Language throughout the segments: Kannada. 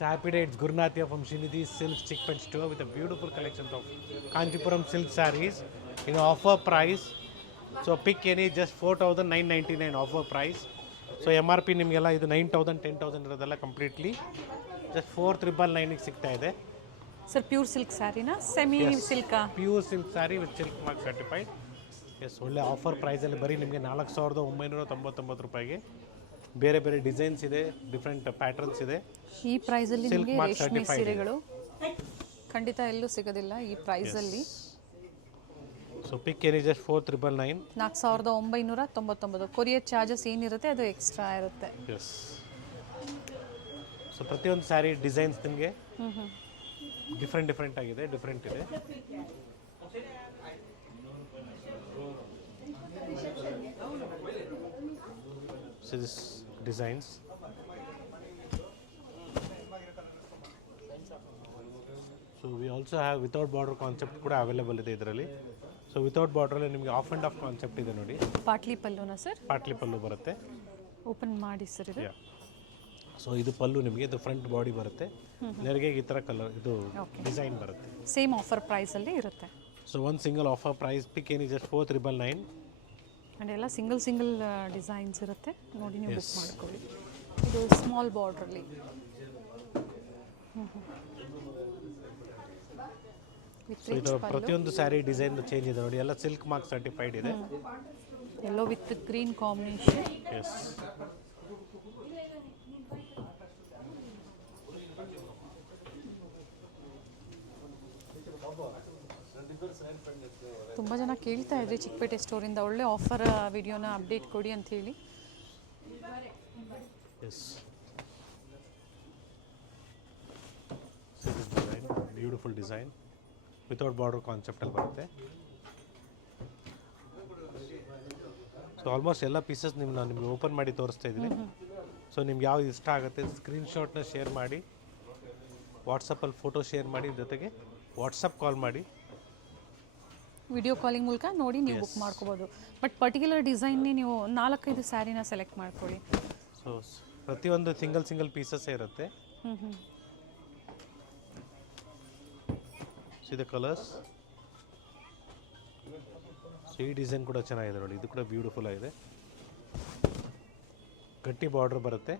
Happy Day, it's Gurnathia from Srinidhi Silk Chick Pen Store with a beautiful collection of Kanchipuram silk sarees in offer price. So pick any, just 4,999 offer price. So MRP ನಿಮಗೆಲ್ಲ ಇದು 9,000 10,000 ಇರೋದೆಲ್ಲ ಕಂಪ್ಲೀಟ್ಲಿ ಜಸ್ಟ್ 4,999 ಸಿಗ್ತಾ ಇದೆ. ಸರ್ ಪ್ಯೂರ್ ಸಿಲ್ಕ್ ಸ್ಯಾರಿನಾ ಸೆಮಿ ಸಿಲ್ಕಾ? Pure silk sari with silk mark certified. Yes, ಒಳ್ಳೆ ಆಫರ್ ಪ್ರೈಸಲ್ಲಿ ಬರೀ ನಿಮಗೆ 4,999 ರೂಪಾಯಿಗೆ ಬೇರೆ ಬೇರೆ ಡಿಸೈನ್ಸ್ ಇದೆ, ಡಿಫ್ರೆಂಟ್ ಪ್ಯಾಟರ್ನ್ಸ್ ಇದೆ. ಈ ಪ್ರೈಸಲ್ಲಿ ನಿಮಗೆ ರೇಷ್ಮೆ ಸೀರೆಗಳು ಖಂಡಿತ ಎಲ್ಲೂ ಸಿಗೋದಿಲ್ಲ ಈ ಪ್ರೈಸಲ್ಲಿ. So pick any just 4,999. 4,999. Courier charges ಏನಿರುತ್ತೆ ಅದು ಎಕ್ಸ್ಟ್ರಾ ಇರುತ್ತೆ. ಎಸ್. ಸೊ ಪ್ರತಿಯೊಂದು ಸ್ಯಾರಿ ಡಿಸೈನ್ಸ್ ನಿಮಗೆ ಡಿಫ್ರೆಂಟ್ ಆಗಿದೆ, ಡಿಫ್ರೆಂಟ್ ಇದೆ. So this designs. So we also have without border concept ಕೂಡ ಅವೈಲೇಬಲ್ ಇದೆ ಇದರಲ್ಲಿ. ಸೊ ವಿತೌಟ್ ಬಾರ್ಡ್ರಲ್ಲಿ ನಿಮಗೆ ಆಫ್ ಆ್ಯಂಡ್ ಆಫ್ ಕಾನ್ಸೆಪ್ಟ್ ಇದೆ ನೋಡಿ. ಪಾಟ್ಲಿ ಪಲ್ಲುನಾ ಸರ್? ಪಾಟ್ಲಿ ಪಲ್ಲು ಬರುತ್ತೆ. ಓಪನ್ ಮಾಡಿ ಸರ್ ಇದು. ಸೊ ಇದು ಪಲ್ಲು ನಿಮಗೆ, ಇದು ಫ್ರಂಟ್ ಬಾಡಿ ಬರುತ್ತೆ. ನೆರಿಗೆ ಈ ಥರ ಕಲರ್ ಇದು ಡಿಸೈನ್ ಬರುತ್ತೆ. ಸೇಮ್ ಆಫರ್ ಪ್ರೈಸಲ್ಲಿ ಇರುತ್ತೆ. ಸೊ ಒಂದು single offer price pick any just 4,999. And ಎಲ್ಲ ಸಿಂಗಲ್ ಡಿಸೈನ್ಸ್ ಇರುತ್ತೆ ನೋಡಿ, ನೀವು ಬುಕ್ ಮಾಡ್ಕೊಳ್ಳಿ. ಇದು ಸ್ಮಾಲ್ ಬಾರ್ಡ್ರಲ್ಲಿ ಪ್ರತಿಯೊಂದು ಸ್ಯಾರಿ ಡಿಸೈನ್ ಚೇಂಜ್ ಇದೆ ನೋಡಿ, ಎಲ್ಲ ಸಿಲ್ಕ್ ಮಾರ್ಕ್ ಸರ್ಟಿಫೈಡ್ ಇದೆ. Yellow with green combination. Yes. ತುಂಬ ಜನ ಕೇಳ್ತಾ ಇದ್ರಿ ಚಿಕ್ಕಪೇಟೆ ಸ್ಟೋರಿಂದ ಒಳ್ಳೆ ಆಫರ್ ವಿಡಿಯೋನ ಅಪ್ಡೇಟ್ ಕೊಡಿ ಅಂತ ಹೇಳಿ. Yes, beautiful design without border ಕಾನ್ಸೆಪ್ಟಲ್ಲಿ ಬರುತ್ತೆ. ಸೊ ಆಲ್ಮೋಸ್ಟ್ ಎಲ್ಲ ಪೀಸಸ್ ನಾನು ನಿಮಗೆ ಓಪನ್ ಮಾಡಿ ತೋರಿಸ್ತಾ ಇದ್ದೀನಿ. ಸೊ ನಿಮ್ಗೆ ಯಾವ್ದು ಇಷ್ಟ ಆಗುತ್ತೆ ಸ್ಕ್ರೀನ್ಶಾಟ್ನ ಶೇರ್ ಮಾಡಿ, ವಾಟ್ಸಪ್ಪಲ್ಲಿ ಫೋಟೋ ಶೇರ್ ಮಾಡಿ, ಜೊತೆಗೆ ವಾಟ್ಸಪ್ ಕಾಲ್ ಮಾಡಿ, ವಿಡಿಯೋ ಕಾಲಿಂಗ್ ಮೂಲಕ ನೋಡಿ ನೀವು ಬುಕ್ ಮಾಡ್ಕೋಬೋದು. ಬಟ್ ಪರ್ಟಿಕ್ಯುಲರ್ ಡಿಸೈನ್ನೇ ನೀವು 4-5 ಸ್ಯಾರಿನ ಸೆಲೆಕ್ಟ್ ಮಾಡ್ಕೊಳ್ಳಿ. ಸೊ ಪ್ರತಿಯೊಂದು ಸಿಂಗಲ್ ಪೀಸಸ್ಸೇ ಇರುತ್ತೆ. ಸೊ ಇದು ಕಲರ್ಸ್. ಸೊ ಈ ಡಿಸೈನ್ ಕೂಡ ಚೆನ್ನಾಗಿದೆ ನೋಡಿ, ಇದು ಕೂಡ ಬ್ಯೂಟಿಫುಲ್ ಆಗಿದೆ. ಗಟ್ಟಿ ಬಾರ್ಡರ್ ಬರುತ್ತೆ.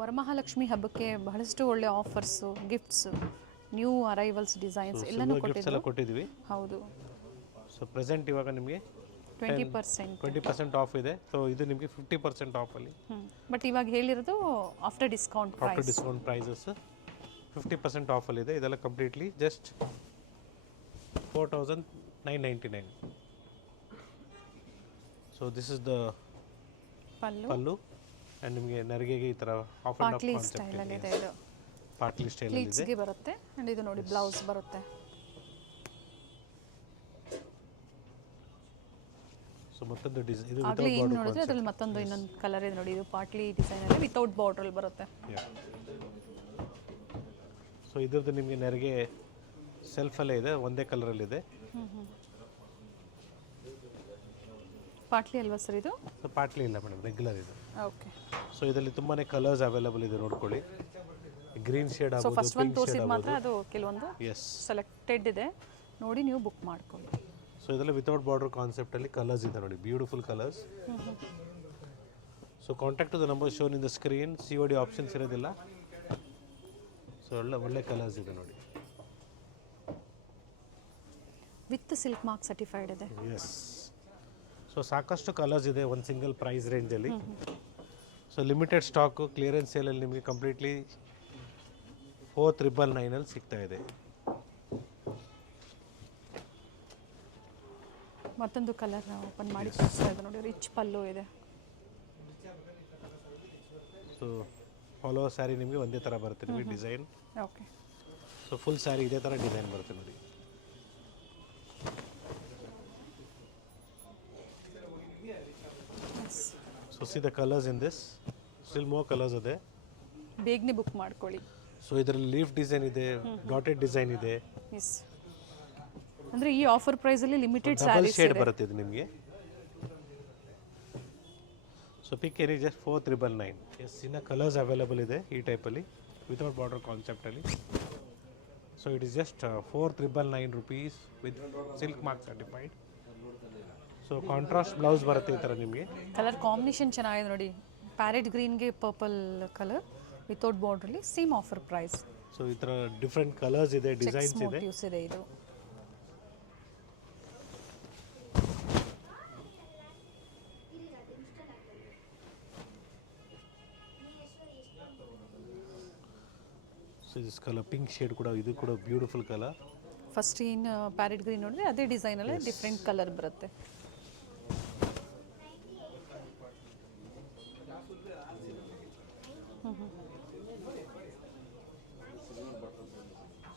ವರಮಹಾಲಕ್ಷ್ಮಿ ಹಬ್ಬಕ್ಕೆ ಬಹಳಷ್ಟು ಒಳ್ಳೆ offers, gifts, new arrivals designs ಎಲ್ಲನೂ ಕೊಟ್ಟಿದ್ದೀವಿ. ಹೌದು. ಸೊ ಪ್ರೆಸೆಂಟ್ ಇವಾಗ ನಿಮಗೆ 20% ಆಫ್ ಇದೆ. ಸೊ ಇದು ನಿಮಗೆ 50% ಆಫಲ್ಲಿ. ಬಟ್ ಇವಾಗ ಹೇಳಿರೋದು ಆಫ್ಟರ್ ಡಿಸ್ಕೌಂಟ್ ಪ್ರೈಸಸ್ 50% ಆಫಲ್ಲಿದೆ. ಇದೆಲ್ಲ completely just 4,999. So this is the pallu and ನಿಮಗೆ ನರಿಗೆಗೆ ಈ ಥರ ಆಫ್ ಆ್ಯಂಡ್ ಆಫ್ ಕಾನ್ಸೆಪ್ಟ್ ಇದೆ. ಇದು ಪಾಟ್ಲಿ ಸ್ಟೈಲಲ್ಲಿ ಬರುತ್ತೆ. ಆ್ಯಂಡ್ ಇದು ನೋಡಿ ಬ್ಲೌಸ್ ಬರುತ್ತೆ. ಸೊ ಮತ್ತೊಂದು ಡಿಸೈನ್ ಇದು ಆಗಲೇ ಈಗ ನೋಡಿದ್ರೆ ಅದರಲ್ಲಿ ಮತ್ತೊಂದು ಇನ್ನೊಂದು ಕಲರ್ ಇದೆ ನೋಡಿ, ಇದು ಪಾಟ್ಲಿ ಡಿಸೈನಲ್ಲಿ ವಿತೌಟ್ ಬಾರ್ಡ್ರಲ್ಲಿ ಬರುತ್ತೆ. ಸೊ ಇದ್ರದ್ದು ನಿಮಗೆ ನೆರಿಗೆ ಸೆಲ್ಫಲ್ಲೇ ಇದೆ, ಒಂದೇ ಕಲರಲ್ಲಿದೆ. ಪಾಟ್ಲಿ ಅಲ್ವಾ ಸರ್ ಇದು? ಸೊ ಪಾಟ್ಲಿ ಇಲ್ಲ ಮೇಡಮ್, ರೆಗ್ಯುಲರ್ ಇದೆ. ಓಕೆ. ಸೊ ಇದರಲ್ಲಿ ತುಂಬಾ ಕಲರ್ಸ್ ಅವೈಲೇಬಲ್ ಇದೆ, ನೋಡ್ಕೊಳ್ಳಿ. ಗ್ರೀನ್ ಶೇಡ್ ಆಗ್ಬೋದು, ಫಸ್ಟ್ ಒಂದು ತೋರಿಸಿದ ಮಾತ್ರ ಅದು ಕೆಲವೊಂದು ಸೆಲೆಕ್ಟೆಡ್ ಇದೆ, ನೋಡಿ ನೀವು ಬುಕ್ ಮಾಡ್ಕೊಳ್ಳಿ. ಸೊ ಇದೆಲ್ಲ ವಿತೌಟ್ ಬಾರ್ಡರ್ ಕಾನ್ಸೆಪ್ಟಲ್ಲಿ ಕಲರ್ಸ್ ಇದೆ ನೋಡಿ, beautiful colours. So contact to the number shown in the screen. COD options ಇರೋದಿಲ್ಲ. ಸೊ ಒಳ್ಳೆ ಕಲರ್ಸ್ ಇದೆ ನೋಡಿ, ವಿತ್ ಸಿಲ್ಕ್ ಮಾರ್ಕ್ ಸರ್ಟಿಫೈಡ್ ಇದೆ. ಎಸ್. ಸೊ ಸಾಕಷ್ಟು ಕಲರ್ಸ್ ಇದೆ ಒಂದು ಸಿಂಗಲ್ ಪ್ರೈಸ್ ರೇಂಜಲ್ಲಿ. ಸೊ ಲಿಮಿಟೆಡ್ ಸ್ಟಾಕು ಕ್ಲಿಯರೆನ್ಸ್ ಸೇಲಲ್ಲಿ ನಿಮಗೆ ಕಂಪ್ಲೀಟ್ಲಿ 4,999 ಸಿಗ್ತಾ ಇದೆ. ಮತ್ತೊಂದು ಕಲರ್ ಓಪನ್ ಮಾಡಿ ತೋರಿಸ್ತಾ ಇದೆ ನೋಡಿ, ರಿಚ್ ಪಲ್ಲು ಇದೆ. ಸೊ ಫಾಲೋ ಸ್ಯಾರಿ ನಿಮಗೆ ಒಂದೇ ಥರ ಬರುತ್ತೆ ನಿಮಗೆ design. Okay. So full saree ಇದೇ ಥರ ಡಿಸೈನ್ ಬರುತ್ತೆ ನೋಡಿ. So C the colours in this, still more colours ಇದೆ. ಬೇಗನೆ ಬುಕ್ ಮಾಡ್ಕೊಳ್ಳಿ. ಸೊ ಇದರಲ್ಲಿ ಲೀಫ್ ಡಿಸೈನ್ ಇದೆ, ಡಾಟೆಡ್ ಡಿಸೈನ್ ಇದೆ. ಎಸ್, ಅಂದರೆ ಈ ಆಫರ್ ಪ್ರೈಸಲ್ಲಿ ಲಿಮಿಟೆಡ್ ಸ್ಯಾರೀಸ್ ಶೇಡ್ ಬರುತ್ತೆ ಇದು ನಿಮಗೆ. So pick any just 4,999. Yes, ಇನ್ನು ಕಲರ್ಸ್ ಅವೈಲೇಬಲ್ ಇದೆ ಈ ಟೈಪಲ್ಲಿ ವಿತೌಟ್ ಬಾರ್ಡರ್ ಕಾನ್ಸೆಪ್ಟಲ್ಲಿ. So it is just 4,999 rupees with silk mark certified. So contrast blouse ಬರುತ್ತೆ ಈ ಥರ ನಿಮಗೆ. ಕಲರ್ ಕಾಂಬಿನೇಷನ್ ಚೆನ್ನಾಗಿದೆ ನೋಡಿ, ಪ್ಯಾರೆಟ್ ಗ್ರೀನ್ಗೆ ಪರ್ಪಲ್ ಕಲರ್ ವಿತೌಟ್ ಬಾರ್ಡ್ರಲ್ಲಿ, ಸೇಮ್ ಆಫರ್ ಪ್ರೈಸ್. ಸೊ ಈ ಥರ ಡಿಫ್ರೆಂಟ್ ಕಲರ್ಸ್ ಇದೆ, ಡಿಸೈನ್ಸ್ ಇದೆ. ಮೋಟಿವ್ಸ್ ಇದೆ ಇದು. So this colour pink shade ಕೂಡ, ಇದು ಕೂಡ ಬ್ಯೂಟಿಫುಲ್ ಕಲರ್. ಫಸ್ಟ್ ಏನು ಪ್ಯಾರೆಟ್ ಗ್ರೀನ್ ನೋಡಿದ್ರೆ ಅದೇ ಡಿಸೈನಲ್ಲೇ ಡಿಫ್ರೆಂಟ್ ಕಲರ್ ಬರುತ್ತೆ.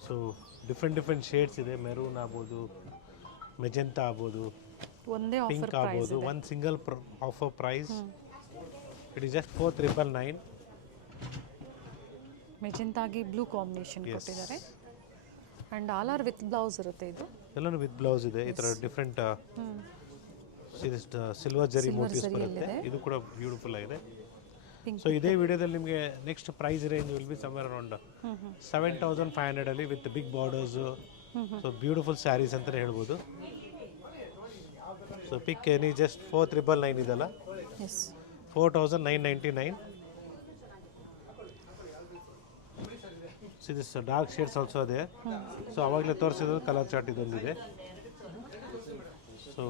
ಸೊ ಡಿಫ್ರೆಂಟ್ ಶೇಡ್ಸ್ ಇದೆ. ಮೆರೂನ್ ಆಗ್ಬೋದು, ಮೆಜೆಂಟಾ ಆಗ್ಬೋದು, ಒಂದೇ ಆಫರ್ ಪಿಂಕ್ ಪ್ರೈಸ್ ಆಗ್ಬೋದು. ಇದೆ. One single offer price. It is just 4,999. ಮೆಜೆಂಟಾಗಿ ಬ್ಲೂ ಕಾಂಬಿನೇಷನ್ ಕೊಟ್ಟಿದ್ದಾರೆ. And all are with blouse ಇರುತ್ತೆ ಇದು. ಎಲ್ಲನೂ ವಿತ್ ಬ್ಲೌಸ್ ಇದೆ. ಈ ಥರ ಡಿಫ್ರೆಂಟ್ ಸಿಲ್ವರ್ ಜರಿ ಮೋಟಿವ್ಸ್ ಬರುತ್ತೆ. ಇದು ಕೂಡ ಬ್ಯೂಟಿಫುಲ್ ಆಗಿದೆ. ಸೊ ಇದೇ ವಿಡಿಯೋದಲ್ಲಿ ನಿಮಗೆ next price range will be somewhere around 7,500 ಅಲ್ಲಿ with big borders. So beautiful sarees ಅಂತಲೇ ಹೇಳ್ಬೋದು. ಸೊ ಪಿಕ್ ಎನಿ ಜಸ್ಟ್ 4,999 ಇದಲ್ಲ, yes 4,999. So this dark shades also ಇದೆ. ಸೊ ಅವಾಗಲೇ ತೋರಿಸಿದ್ರು ಕಲರ್ ಚಾರ್ಟ್ ಇದೊಂದಿದೆ. ಸೊ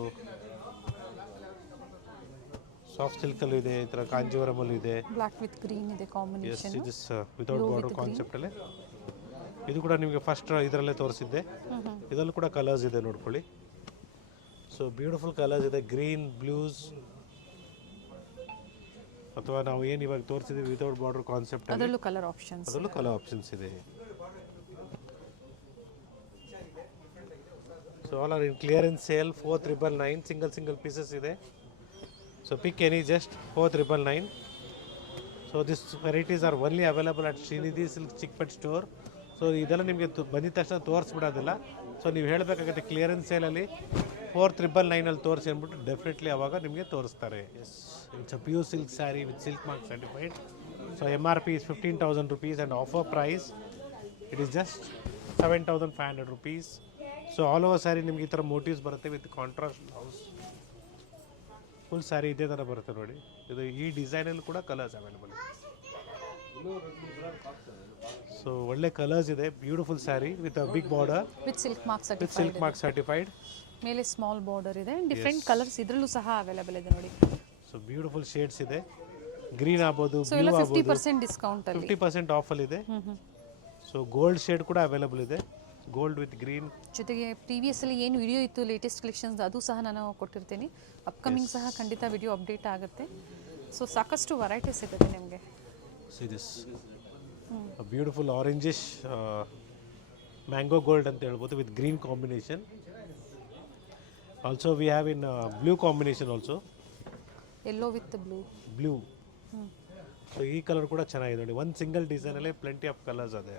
ಸಾಫ್ಟ್ ಸಿಲ್ಕಲ್ಲೂ ಇದೆ, ಈ ಥರ ಕಾಂಜೀವರಮಲ್ಲೂ ಇದೆ. ಬ್ಲ್ಯಾಕ್ ವಿತ್ ಗ್ರೀನ್ ಇದೆ ಕಾಂಬಿನೇಷನ್. ದಿಸ್ ವಿತೌಟ್ ಬಾರ್ಡರ್ ಕಾನ್ಸೆಪ್ಟಲ್ಲಿ. ಇದು ಕೂಡ ನಿಮಗೆ ಫಸ್ಟ್ ಇದರಲ್ಲೇ ತೋರಿಸಿದ್ದೆ. ಇದರಲ್ಲೂ ಕೂಡ ಕಲರ್ಸ್ ಇದೆ ನೋಡ್ಕೊಳ್ಳಿ. ಸೊ ಬ್ಯೂಟಿಫುಲ್ ಕಲರ್ಸ್ ಇದೆ, ಗ್ರೀನ್, ಬ್ಲೂಸ್, ಅಥವಾ ನಾವು ಏನು ಇವಾಗ ತೋರಿಸಿದ್ವಿ ವಿತೌಟ್ ಬಾರ್ಡರ್ ಕಾನ್ಸೆಪ್ಟ್, ಅದರಲ್ಲೂ ಕಲರ್ ಆಪ್ಷನ್ಸ್. ಅದರಲ್ಲೂ ಕಲರ್ ಆಪ್ಷನ್ಸ್ ಇದೆ. So all are in clearance sale 4,999. Single pieces ಇದೆ. So pick any just 4,999. So this varieties are only available at Shrinidhi silk Chickpet store. So ಇದೆಲ್ಲ ನಿಮಗೆ ಬಂದಿದ ತಕ್ಷಣ ತೋರಿಸ್ಬಿಡೋದಿಲ್ಲ. ಸೊ ನೀವು ಹೇಳಬೇಕಾಗುತ್ತೆ ಕ್ಲಿಯರೆನ್ಸ್ ಸೇಲಲ್ಲಿ 4,999 ಅಲ್ಲಿ ತೋರಿಸಿ ಅಂದ್ಬಿಟ್ಟು ಡೆಫಿನೆಟ್ಲಿ ಅವಾಗ ನಿಮಗೆ ತೋರಿಸ್ತಾರೆ. Yes, it's a pure silk sari with silk mark certified. So MRP is 15,000 rupees and offer price it is just 7,500 rupees. So all over saree ನಿಮ್ಗೆ ಈ ಥರ ಮೋಟಿವ್ಸ್ ಬರುತ್ತೆ with contrast blouse. Full saree ಇದೇ ಥರ ಬರುತ್ತೆ ನೋಡಿ. ಇದು ಈ ಡಿಸೈನಲ್ಲಿ ಕೂಡ ಕಲರ್ಸ್ ಅವೈಲೇಬಲ್ ಇದೆ. ಸೊ ಒಳ್ಳೆ ಕಲರ್ಸ್ ಇದೆ. Beautiful saree with a big border with silk mark with silk mark certified. ಮೇಲೆ ಸ್ಮಾಲ್ ಬಾರ್ಡರ್ ಇದೆ. ಡಿಫ್ರೆಂಟ್ ಕಲರ್ಸ್ ಇದರಲ್ಲೂ ಸಹ ಅವೈಲೇಬಲ್ ಇದೆ ನೋಡಿ. ಸೊ ಬ್ಯೂಟಿಫುಲ್ ಶೇಡ್ಸ್ ಇದೆ. ಗ್ರೀನ್ ಆಗ್ಬೋದು, ಸೊ ಎಲ್ಲ ಬ್ಲೂ ಆಗ್ಬೋದು. 50% ಡಿಸ್ಕೌಂಟ್ ಅಲ್ಲಿ 50% ಆಫಲ್ಲಿ ಇದೆ. ಸೊ ಗೋಲ್ಡ್ ಶೇಡ್ ಕೂಡ ಅವೈಲೇಬಲ್ ಇದೆ, ಗೋಲ್ಡ್ ವಿತ್ ಗ್ರೀನ್. ಜೊತೆಗೆ ಪ್ರೀವಿಯಸ್ ಅಲ್ಲಿ ಏನು ವಿಡಿಯೋ ಇತ್ತು ಲೇಟೆಸ್ಟ್ ಕಲೆಕ್ಷನ್ಸ್ ಅದು ಸಹ ನಾನು ಕೊಟ್ಟಿರ್ತೀನಿ. ಅಪ್ಕಮಿಂಗ್ ಸಹ ಖಂಡಿತ ವಿಡಿಯೋ ಅಪ್ಡೇಟ್ ಆಗುತ್ತೆ. ಸೊ ಸಾಕಷ್ಟು ವೆರೈಟೀಸ್ ಸಿಗುತ್ತೆ ನಿಮಗೆ. See this beautiful orangish mango gold ಅಂತ ಹೇಳ್ಬೋದು with green combination. Also we have in blue combination also. Yellow with blue. So ಈ ಕಲರ್ ಕೂಡ ಚೆನ್ನಾಗಿದೆ ನೋಡಿ. ಒಂದು ಸಿಂಗಲ್ ಡಿಸೈನಲ್ಲೇ ಪ್ಲೆಂಟಿ ಆಫ್ ಕಲರ್ಸ್ ಅದೇ.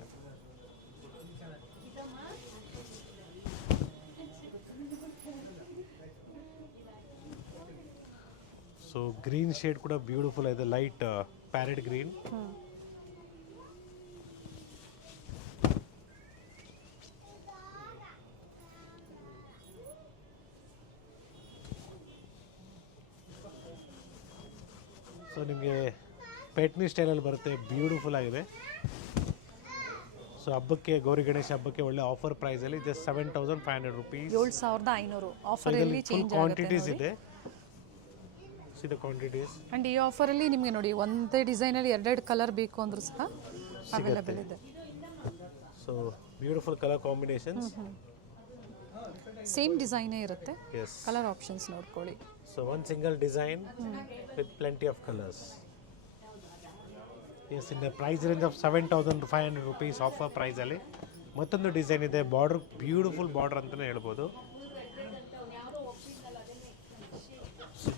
ಸೊ ಗ್ರೀನ್ ಶೇಡ್ ಕೂಡ ಬ್ಯೂಟಿಫುಲ್ ಇದೆ, ಲೈಟ್ ಪ್ಯಾರೆಟ್ ಗ್ರೀನ್. ಸೊ ನಿಮಗೆ ಪೆಟ್ನಿ ಸ್ಟೈಲಲ್ಲಿ ಬರುತ್ತೆ, ಬ್ಯೂಟಿಫುಲ್ ಆಗಿದೆ. ಸೊ ಹಬ್ಬಕ್ಕೆ, ಗೌರಿ ಗಣೇಶ ಹಬ್ಬಕ್ಕೆ ಒಳ್ಳೆ ಆಫರ್ ಪ್ರೈಸಲ್ಲಿ ಜಸ್ಟ್ 7,500 rupees. 7,500 ಆಫರ್ ಅಲ್ಲಿ ಫುಲ್ ಚೇಂಜ್ ಕ್ವಾಂಟಿಟೀಸ್ ಆಗುತ್ತೆ. ಇದೆ. C the quantities. ಅಂಡ್ ಈ ಆಫರ್ ಅಲ್ಲಿ ನಿಮಗೆ ನೋಡಿ ಒಂದೇ ಡಿಸೈನ್ ಅಲ್ಲಿ ಎರಡೆರಡು ಕಲರ್ ಬೇಕು ಅಂದ್ರೂ ಸಹ ಅವೈಲೇಬಲ್ ಇದೆ. So beautiful colour combinations. Same ಡಿಸೈನೇ ಇರುತ್ತೆ, ಎಸ್. ಕಲರ್ ಆಪ್ಷನ್ಸ್ ನೋಡ್ಕೊಳ್ಳಿ. So one single design with plenty of colours. Yes, in the price range of 7,500 rupees offer ಪ್ರೈಸಲ್ಲಿ ಮತ್ತೊಂದು ಡಿಸೈನ್ ಇದೆ. ಬಾರ್ಡರ್ ಬ್ಯೂಟಿಫುಲ್ ಬಾರ್ಡರ್ ಅಂತಲೇ ಹೇಳ್ಬೋದು.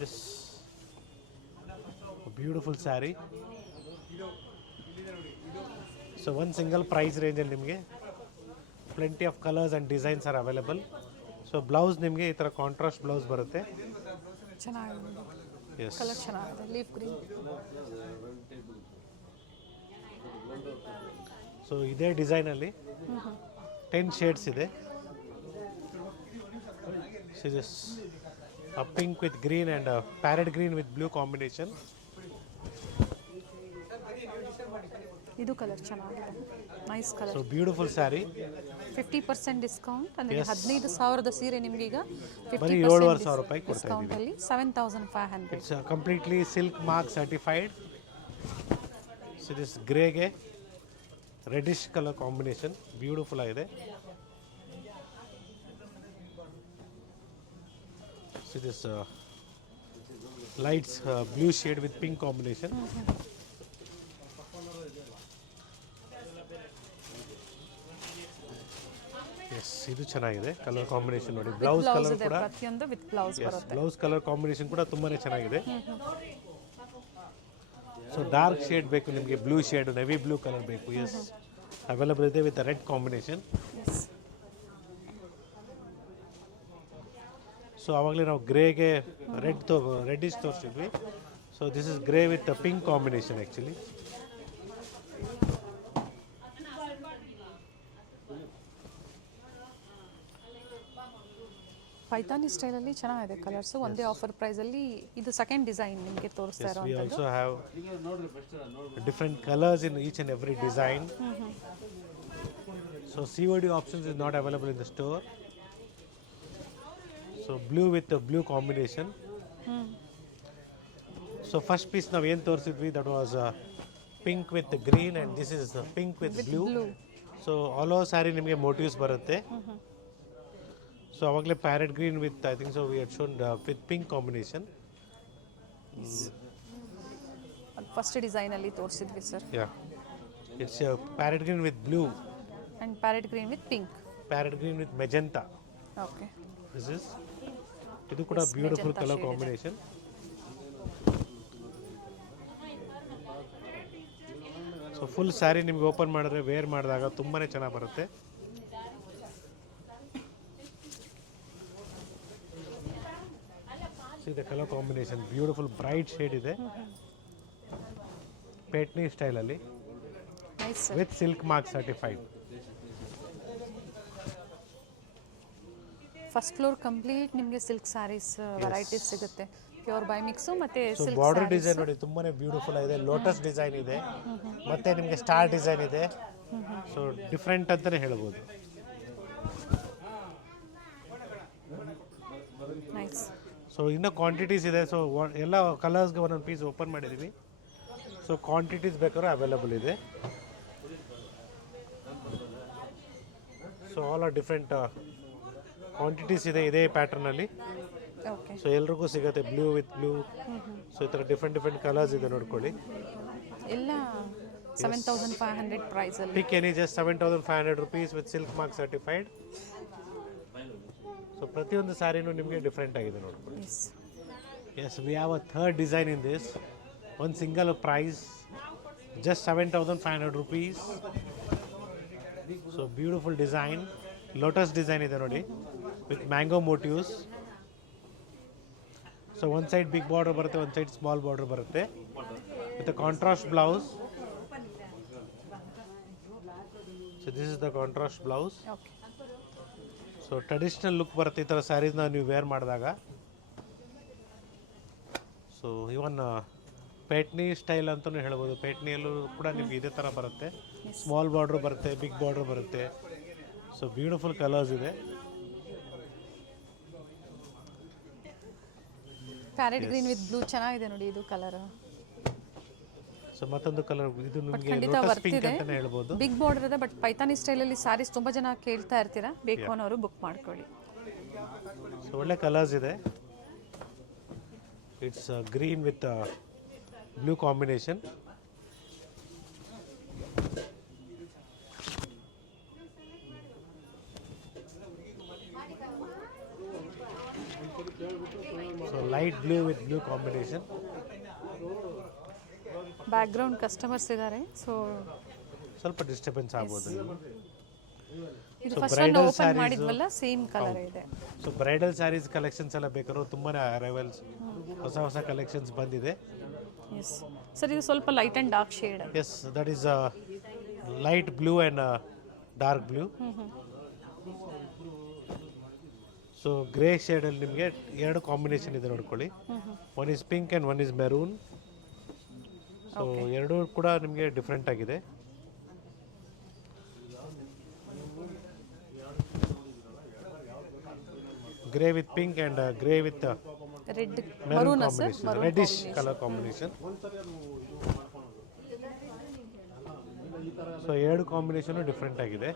This beautiful sari. So one single price ರೇಂಜಲ್ಲಿ ನಿಮಗೆ plenty of colours and designs are available. So blouse ನಿಮಗೆ ಈ ಥರ ಕಾಂಟ್ರಾಸ್ಟ್ ಬ್ಲೌಸ್ ಬರುತ್ತೆ. ಚೆನ್ನಾಗಿದೆ, ಎಸ್, ಕಲರ್ ಚೆನ್ನಾಗಿದೆ, ಲೀಫ್ ಗ್ರೀನ್. ಸೊ ಇದೇ ಡಿಸೈನಲ್ಲಿ 10 ಶೇಡ್ಸ್ ಇದೆ. So this pink with green and parrot green with blue combination. ಇದು ಕಲರ್ ಚೆನ್ನಾಗಿದೆ, nice colour. So beautiful sari. 50% discount ಅಂದರೆ 15,000 ಸೀರೆ ನಿಮ್ಗೆ ಈಗ ಬರೀ 7,500 ರೂಪಾಯಿ ಕೊಡ್ತಾ ಡಿಸ್ಕೌಂಟ್ ಅಲ್ಲಿ 7,500. It's completely silk mark certified. So this ಗ್ರೇಗೆ ರೆಡಿಶ್ ಕಲರ್ ಕಾಂಬಿನೇಷನ್ ಬ್ಯೂಟಿಫುಲ್ ಆಗಿದೆ. So this lights blue shade with pink combination. Yes, ಇದು ಚೆನ್ನಾಗಿದೆ ಕಲರ್ ಕಾಂಬಿನೇಷನ್ ನೋಡಿ. ಬ್ಲೌಸ್ ಕಲರ್ ಕೂಡ ಪ್ರತಿಯೊಂದು ವಿತ್ ಬ್ಲೌಸ್ ಬರುತ್ತೆ. ಬ್ಲೌಸ್ ಕಲರ್ ಕಾಂಬಿನೇಷನ್ ಕೂಡ ತುಂಬಾನೇ ಚೆನ್ನಾಗಿದೆ. ಸೊ ಡಾರ್ಕ್ ಶೇಡ್ ಬೇಕು ನಿಮಗೆ, blue shade, navy blue colour ಬೇಕು. ಎಸ್, ಅವೈಲಬಲ್ ಇದೆ ವಿತ್ ರೆಡ್ ಕಾಂಬಿನೇಷನ್. ಸೊ ಆವಾಗಲೇ ನಾವು ಗ್ರೇಗೆ ರೆಡ್ಡಿಶ್ ತೋರಿಸಿದ್ವಿ. So this is grey with pink combination actually. Paithani ಸ್ಟೈಲಲ್ಲಿ ಚೆನ್ನಾಗಿದೆ ಕಲರ್ಸ್. ಒಂದೇ ಆಫರ್ ಪ್ರೈಸಲ್ಲಿ ಇದು ಸೆಕೆಂಡ್ ಡಿಸೈನ್ ನಿಮಗೆ ತೋರಿಸ್ತಾ We ಇರೋವಂಥದ್ದು. also have different colors in each and every design. So COD options is not available in the store. So blue with the blue combination. So first piece ನಾವು ಏನು ತೋರಿಸಿದ್ವಿ, that was pink with the green and this is pink with blue. So all over saree ನಿಮಗೆ motifs ಬರುತ್ತೆ. ಸೊ ಅವಾಗಲೇ parrot green with I think so we had shown with pink combination. ಅದು ಫಸ್ಟ್ ಡಿಸೈನಲ್ಲಿ ತೋರಿಸಿದ್ವಿ sir. Yeah, it's parrot green with blue and parrot green with pink, parrot green with magenta. Okay, ಇದು ಕೂಡ beautiful colour combination. So full sari ನಿಮ್ಗೆ ಓಪನ್ ಮಾಡಿದ್ರೆ ವೇರ್ ಮಾಡಿದಾಗ ತುಂಬಾ ಚೆನ್ನಾಗಿ ಬರುತ್ತೆ. The colour combination beautiful bright shade ಇದೆ, ಪೇಟ್ನಿ ಸ್ಟೈಲಲ್ಲಿ with silk mark certified. First floor complete ನಿಮಗೆ ಸಿಲ್ಕ್ ಸ್ಯಾರೀಸ್ ವೆರೈಟೀಸ್ ಸಿಗುತ್ತೆ. ಪ್ಯೂರ್ ಬೈ ಮಿಕ್ಸು ಮತ್ತೆ ಸಿಲ್ಕ್ ಬಾರ್ಡರ್ ಡಿಸೈನ್ ನೋಡಿ ತುಂಬಾನೇ ಬ್ಯೂಟಿಫುಲ್ ಆಗಿದೆ. ಲೋಟಸ್ ಡಿಸೈನ್ ಇದೆ, ಮತ್ತೆ ನಿಮಗೆ ಸ್ಟಾರ್ ಡಿಸೈನ್ ಇದೆ. ಸೊ ಡಿಫ್ರೆಂಟ್ ಅಂತಾನೆ ಹೇಳ್ಬೋದು. ನೈಸ್. ಸೊ ಇನ್ನೂ ಕ್ವಾಂಟಿಟೀಸ್ ಇದೆ. ಸೊ ಎಲ್ಲ ಕಲರ್ಸ್ಗೆ ಒಂದೊಂದು ಪೀಸ್ ಓಪನ್ ಮಾಡಿದ್ದೀವಿ. ಸೊ ಕ್ವಾಂಟಿಟೀಸ್ ಬೇಕಾದ್ರೆ ಅವೈಲಬಲ್ ಇದೆ. So all are different quantities ಇದೆ ಇದೇ ಪ್ಯಾಟರ್ನಲ್ಲಿ. ಓಕೆ, ಸೊ ಎಲ್ರಿಗೂ ಸಿಗುತ್ತೆ ಬ್ಲೂ ವಿತ್ ಬ್ಲೂ. ಸೊ ಈ ಥರ ಡಿಫ್ರೆಂಟ್ ಕಲರ್ಸ್ ಇದೆ ನೋಡ್ಕೊಳ್ಳಿ. ಎಲ್ಲ 7,500 ಪ್ರೈಸಲ್ಲಿ. Pick any just 7,500 rupees with silk mark certified. So ಪ್ರತಿಯೊಂದು ಸ್ಯಾರಿನೂ ನಿಮಗೆ ಡಿಫ್ರೆಂಟ್ ಆಗಿದೆ ನೋಡ್ಕೊಳ್ಳಿ. Yes, we have a third design in this. ಒಂದು single price just 7,500 rupees. So beautiful design, lotus design ಇದೆ ನೋಡಿ ವಿತ್ ಮ್ಯಾಂಗೋ ಮೋಟಿವ್ಸ್. ಸೊ ಒಂದು ಸೈಡ್ ಬಿಗ್ ಬಾರ್ಡರ್ ಬರುತ್ತೆ, ಒಂದು ಸೈಡ್ ಸ್ಮಾಲ್ ಬಾರ್ಡರ್ ಬರುತ್ತೆ with contrast blouse. So this is the contrast blouse. Okay, so traditional look ಬರುತ್ತೆ ಈ ಥರ ಸ್ಯಾರೀಸ್ನ ನೀವು ವೇರ್ ಮಾಡಿದಾಗ. ಸೊ ಇವನ್ ಪೇಟ್ನಿ ಸ್ಟೈಲ್ ಅಂತಲೂ ಹೇಳ್ಬೋದು. ಪೇಟ್ನಿಯಲ್ಲೂ ಕೂಡ ನಿಮ್ಗೆ ಇದೇ ಥರ ಬರುತ್ತೆ. ಸ್ಮಾಲ್ ಬಾರ್ಡ್ರ್ ಬರುತ್ತೆ, ಬಿಗ್ ಬಾರ್ಡ್ರ್ ಬರುತ್ತೆ. ಸೊ ಬ್ಯೂಟಿಫುಲ್ ಕಲರ್ಸ್ ಇದೆ. ಪ್ಯಾರೆಟ್ ಗ್ರೀನ್ ವಿತ್ ಬ್ಲೂ ಚೆನ್ನಾಗಿದೆ ನೋಡಿ ಇದು ಕಲರ್. ಸೊ ಮತ್ತೊಂದು ಕಲರ್ ಇದು ನಿಮಗೆ ಖಂಡಿತ ಲೋಟಸ್ ಪಿಂಕ್ ಬರ್ತಿದೆ. ಅಂತಾನೆ ಹೇಳ್ಬೋದು. ಬಿಗ್ ಬಾರ್ಡರ್ ಇದೆ, ಬಟ್ ಪೈತಾನಿ ಸ್ಟೈಲಲ್ಲಿ ಸ್ಯಾರೀಸ್ ತುಂಬ ಜನ ಕೇಳ್ತಾ ಇರ್ತೀರಾ, ಬೇಕು ಅನ್ನೋರು ಬುಕ್ ಮಾಡ್ಕೊಳ್ಳಿ. ಸೊ ಒಳ್ಳೆ ಕಲರ್ಸ್ ಇದೆ. It's green with blue combination. So light blue with blue combination. Back ground customers ಇದ್ದಾರೆ, ಸೊ ಸ್ವಲ್ಪ ಡಿಸ್ಟರ್ಬೆನ್ಸ್ ಆಗ್ಬೋದು. ಇದು ಫಸ್ಟ್ ಒಂದು ಓಪನ್ ಮಾಡಿದ್ವಲ್ಲ ಸೇಮ್ ಕಲರ್ ಇದೆ. ಸೊ ಬ್ರೈಡಲ್ ಸ್ಯಾರೀಸ್ ಕಲೆಕ್ಷನ್ಸ್ ಎಲ್ಲ ಬೇಕಾದ್ರೂ ತುಂಬಾ ಅರೈವಲ್ಸ್ ಹೊಸ ಕಲೆಕ್ಷನ್ಸ್ ಬಂದಿದೆ. ಎಸ್ ಸರ್, ಇದು ಸ್ವಲ್ಪ light and dark shade. Yes, that is light blue and dark blue. So grey ಶೇಡಲ್ಲಿ ನಿಮಗೆ ಎರಡು ಕಾಂಬಿನೇಷನ್ ಇದೆ ನೋಡ್ಕೊಳ್ಳಿ. One is pink and one is maroon. So ಎರಡೂ ಕೂಡ ನಿಮಗೆ ಡಿಫ್ರೆಂಟ್ ಆಗಿದೆ. Grey with pink and grey with red maroon combination, reddish colour combination. So ಎರಡು ಕಾಂಬಿನೇಷನ್ ಡಿಫ್ರೆಂಟ್ ಆಗಿದೆ.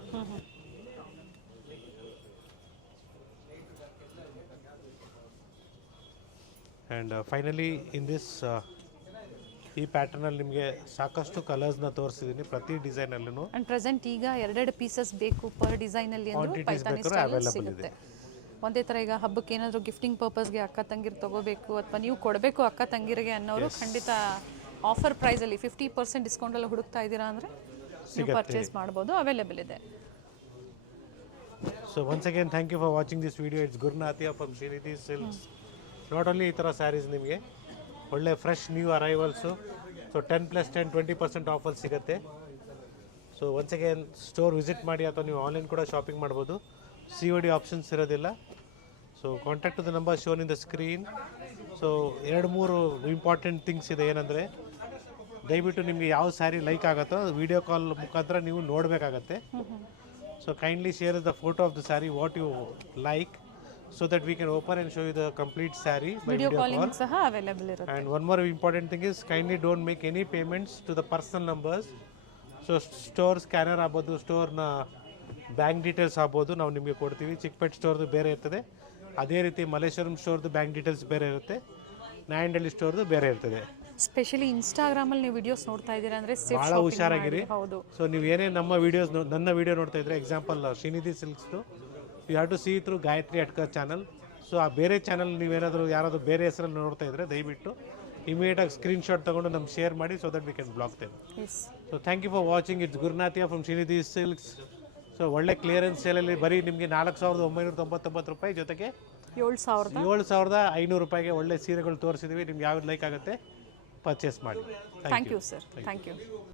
ಆ್ಯಂಡ್ ಫೈನಲಿ ಇನ್ ದಿಸ್ ಈ ಪ್ಯಾಟರ್ನಲ್ಲಿ ನಿಮಗೆ ಸಾಕಷ್ಟು ಕಲರ್ಸ್ನ ತೋರಿಸಿದ್ದೀನಿ ಪ್ರತಿ ಡಿಸೈನಲ್ಲೂ. ಅಂಡ್ ಪ್ರೆಸೆಂಟ್ ಈಗ ಎರಡೆರಡು ಪೀಸಸ್ ಬೇಕು ಪರ್ ಡಿಸೈನಲ್ಲಿ ಅಂದ್ರೆ ಕ್ವಾಂಟಿಟೀಸ್ ಪೈಥಾನಿ ಬೇಕಾದ್ರೆ ಸ್ಟೈಲ್ ಅವೈಲಬಲ್ ಸಿಗುತ್ತೆ. ಇದೆ. ಒಂದೇ ಥರ ಈಗ ಹಬ್ಬಕ್ಕೆ ಏನಾದರೂ ಗಿಫ್ಟಿಂಗ್ ಪರ್ಪಸ್ಗೆ ಅಕ್ಕ ತಂಗಿರು ತಗೋಬೇಕು ಅಥವಾ ನೀವು ಕೊಡಬೇಕು ಅಕ್ಕ ತಂಗಿರಿಗೆ ಅನ್ನೋರು ಖಂಡಿತ ಆಫರ್ ಪ್ರೈಸಲ್ಲಿ 50% ಡಿಸ್ಕೌಂಟಲ್ಲಿ ಹುಡುಕ್ತಾ ಇದ್ದೀರಾ ಅಂದರೆ ನೀವು ಪರ್ಚೇಸ್ ಮಾಡ್ಬೋದು, ಅವೈಲೇಬಲ್ ಇದೆ. So once again thank you for watching this video. It's Gurunathiya from Srinidhi silks. Not only ಈ ಥರ ಸ್ಯಾರೀಸ್ ನಿಮಗೆ ಒಳ್ಳೆ fresh new arrivals. So 10+10 20% offer ಸಿಗುತ್ತೆ. So once again store visit ಮಾಡಿ ಅಥವಾ ನೀವು ಆನ್ಲೈನ್ ಕೂಡ ಶಾಪಿಂಗ್ ಮಾಡ್ಬೋದು. COD ಆಪ್ಷನ್ಸ್ ಇರೋದಿಲ್ಲ. So contact to the number shown in the screen. So 2-3 important things ಇದೆ. ಏನಂದರೆ ದಯವಿಟ್ಟು ನಿಮಗೆ ಯಾವ ಸ್ಯಾರಿ ಲೈಕ್ ಆಗುತ್ತೋ ವಿಡಿಯೋ ಕಾಲ್ ಮುಖಾಂತರ ನೀವು ನೋಡಬೇಕಾಗತ್ತೆ. So kindly share the photo of the sari what you like so that we can open and show you the complete saree by video video call. Calling ಸಹ ಅವೈಲೇಬಲ್ ಇರುತ್ತೆ. And one more important thing is kindly don't make any payments to the personal numbers. So store scanner ಆಗ್ಬೋದು, ಸ್ಟೋರ್ನ ಬ್ಯಾಂಕ್ ಡೀಟೇಲ್ಸ್ ಆಗ್ಬೋದು, ನಾವು ನಿಮಗೆ ಕೊಡ್ತೀವಿ. ಚಿಕ್ಕಪೇಟೆ ಸ್ಟೋರ್ದು ಬೇರೆ ಇರ್ತದೆ, ಅದೇ ರೀತಿ ಮಲ್ಲೇಶ್ವರಂ ಸ್ಟೋರ್ದು ಬ್ಯಾಂಕ್ ಡೀಟೇಲ್ಸ್ ಬೇರೆ ಇರುತ್ತೆ, ನಾಯಂಡಹಳ್ಳಿ ಸ್ಟೋರ್ದು ಬೇರೆ ಇರ್ತದೆ. ಸ್ಪೆಷಲಿ ಇನ್ಸ್ಟಾಗ್ರಾಮಲ್ಲಿ ನೀವು ವಿಡಿಯೋಸ್ ನೋಡ್ತಾ ಇದ್ದೀರಾ ಅಂದರೆ ಭಾಳ ಹುಷಾರಾಗಿರಿ. ಹೌದು. ಸೊ ನೀವು ಏನೇ ನಮ್ಮ ವಿಡಿಯೋಸ್ ನನ್ನ ವಿಡಿಯೋ ನೋಡ್ತಾ ಇದ್ರೆ, ಎಕ್ಸಾಂಪಲ್ ಶ್ರೀನಿಧಿ ಸಿಲ್ಕ್ಸ್ದು, you have to see through Gayatri Atkar channel. So ಆ ಬೇರೆ ಚಾನಲ್ ನೀವೇನಾದರೂ ಯಾರಾದರೂ ಬೇರೆ ಹೆಸರಲ್ಲಿ ನೋಡ್ತಾ ಇದ್ದರೆ ದಯವಿಟ್ಟು ಇಮಿಡಿಯೇಟಾಗಿ ಸ್ಕ್ರೀನ್ಶಾಟ್ ತೊಗೊಂಡು ನಮ್ಗೆ ಶೇರ್ ಮಾಡಿ, so that we can block them. So thank you for watching. It's Gurunathiya from Srinidhi silks. So ಒಳ್ಳೆ ಕ್ಲಿಯರೆನ್ಸ್ ಸೇಲಲ್ಲಿ ಬರೀ ನಿಮಗೆ 4,999 ರೂಪಾಯಿ ಜೊತೆಗೆ 7,500 ರೂಪಾಯಿಗೆ ಒಳ್ಳೆ ಸೀರೆಗಳು ತೋರಿಸಿದ್ದೀವಿ. ನಿಮ್ಗೆ ಯಾವ್ದು ಲೈಕ್ ಆಗುತ್ತೆ ಪರ್ಚೇಸ್ ಮಾಡಿ. Thank you sir, thank you.